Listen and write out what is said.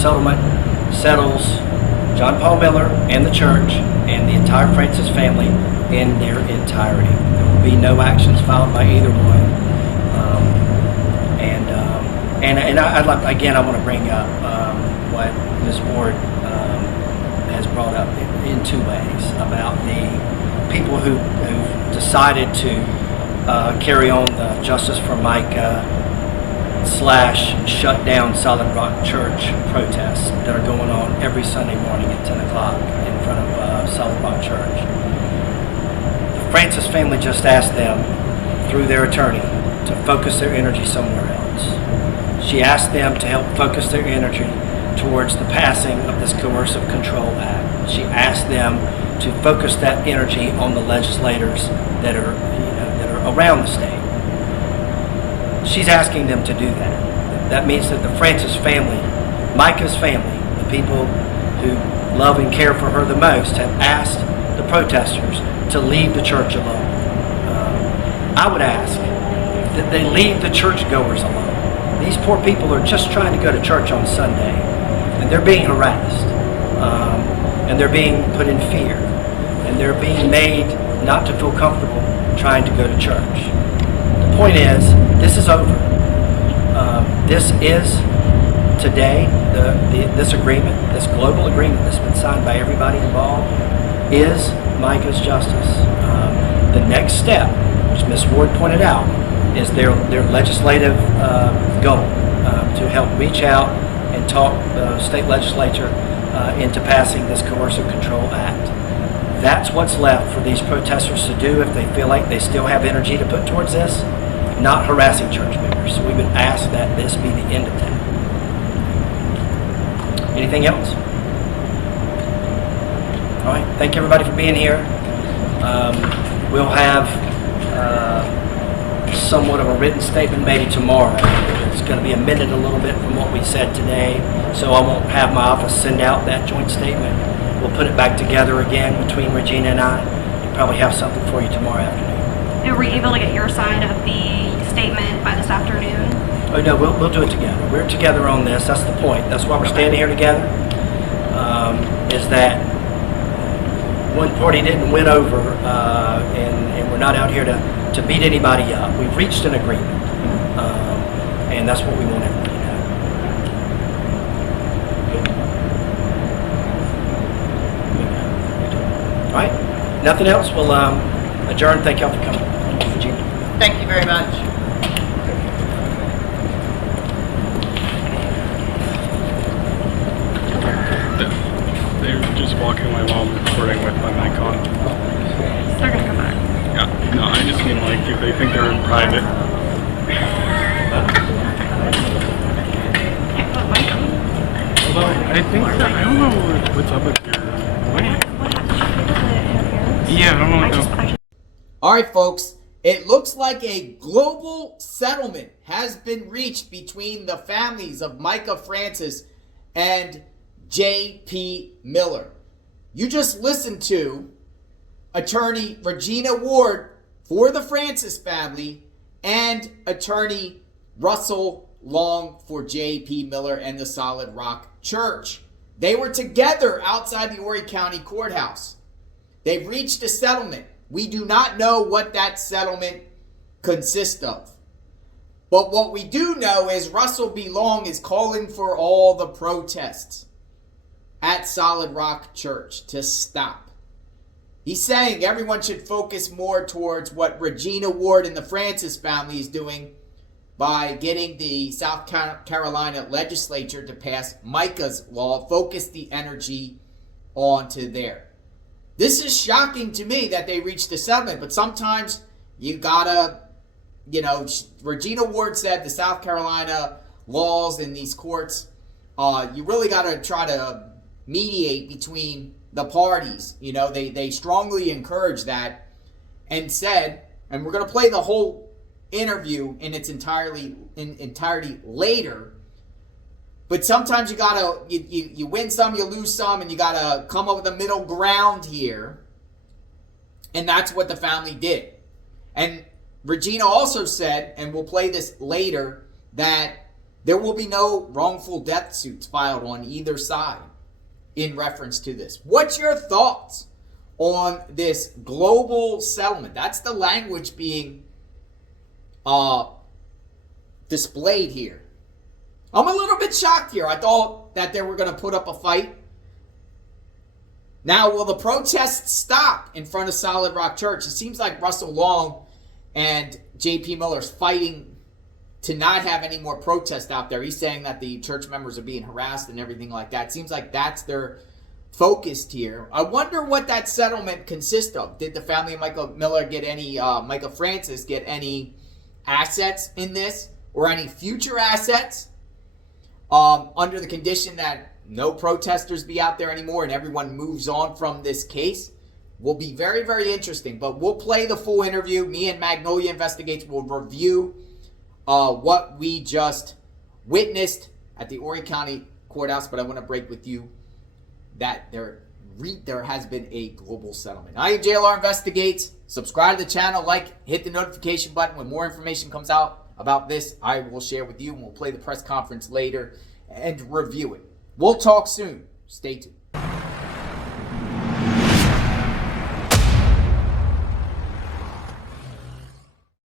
settlement settles John-Paul Miller and the church and the entire Francis family in their entirety. There will be no actions filed by either one. I'd like, again, I want to bring up what Ms. Ward has brought up in two ways about the people who've decided to carry on the Justice for Mica / shut down Solid Rock Church protests that are going on every Sunday morning at 10 o'clock in front of Solid Rock Church. The Francis family just asked them, through their attorney, to focus their energy somewhere else. She asked them to help focus their energy towards the passing of this Coercive Control Act. She asked them to focus that energy on the legislators that are around the state. She's asking them to do that. That means that the Francis family, Mica's family, the people who love and care for her the most, have asked the protesters to leave the church alone. I would ask that they leave the churchgoers alone. These poor people are just trying to go to church on Sunday, and they're being harassed, and they're being put in fear, and they're being made not to feel comfortable trying to go to church. The point is, this is over. This is today, this agreement, this global agreement that's been signed by everybody involved is Mica's justice. The next step, which Ms. Ward pointed out, is their legislative goal to help reach out and talk the state legislature into passing this Coercive Control Act. That's what's left for these protesters to do if they feel like they still have energy to put towards this, not harassing church members. So we would ask that this be the end of that. Anything else? All right, thank you everybody for being here. We'll have somewhat of a written statement maybe tomorrow. It's going to be amended a little bit from what we said today, so I won't have my office send out that joint statement. We'll put it back together again between Regina and I, and probably have something for you tomorrow afternoon. Are we able to get your side of the statement by this afternoon? Oh no, we'll do it together. We're together on this. That's the point. That's why we're standing here together. Is that one party didn't win over, and we're not out here to beat anybody up. We've reached an agreement, and that's what we want everybody to know. All right. Nothing else. We'll adjourn. Thank y'all for coming. Regina. Thank you very much. They were just walking away while I'm recording with my mic on. They're gonna come back. Yeah, no, I just mean like if they think they're in private. Although I think that, I don't know what's up with your mic. Yeah, I don't know. All right, folks. It looks like a global settlement has been reached between the families of Mica Francis and J.P. Miller. You just listened to attorney Regina Ward for the Francis family and attorney Russell Long for J.P. Miller and the Solid Rock Church. They were together outside the Horry County Courthouse. They've reached a settlement. We do not know what that settlement consists of. But what we do know is Russell B. Long is calling for all the protests at Solid Rock Church to stop. He's saying everyone should focus more towards what Regina Ward and the Francis family is doing by getting the South Carolina legislature to pass Mica's law, focus the energy onto there. This is shocking to me that they reached a settlement, but sometimes you gotta, Regina Ward said the South Carolina laws in these courts, you really gotta try to mediate between the parties. They strongly encourage that and said, and we're gonna play the whole interview in its entirety later. But sometimes you gotta you win some, you lose some, and you gotta come up with a middle ground here. And that's what the family did. And Regina also said, and we'll play this later, that There will be no wrongful death suits filed on either side in reference to this. What's your thoughts on this global settlement? That's the language being displayed here. I'm a little bit shocked here. I thought that they were going to put up a fight. Now, will the protests stop in front of Solid Rock Church? It seems like Russell Long and J.P. Miller's fighting to not have any more protests out there. He's saying that the church members are being harassed and everything like that. It seems like that's their focus here. I wonder what that settlement consists of. Did the family of Mica Francis get any assets in this, or any future assets, under the condition that no protesters be out there anymore and everyone moves on from this case? Will be very, very interesting. But we'll play the full interview. Me and Magnolia Investigates will review what we just witnessed at the Horry County Courthouse. But I want to break with you that there has been a global settlement. I am JLR Investigates. Subscribe to the channel, hit the notification button. When more information comes out about this, I will share with you, and we'll play the press conference later and review it. We'll talk soon. Stay tuned.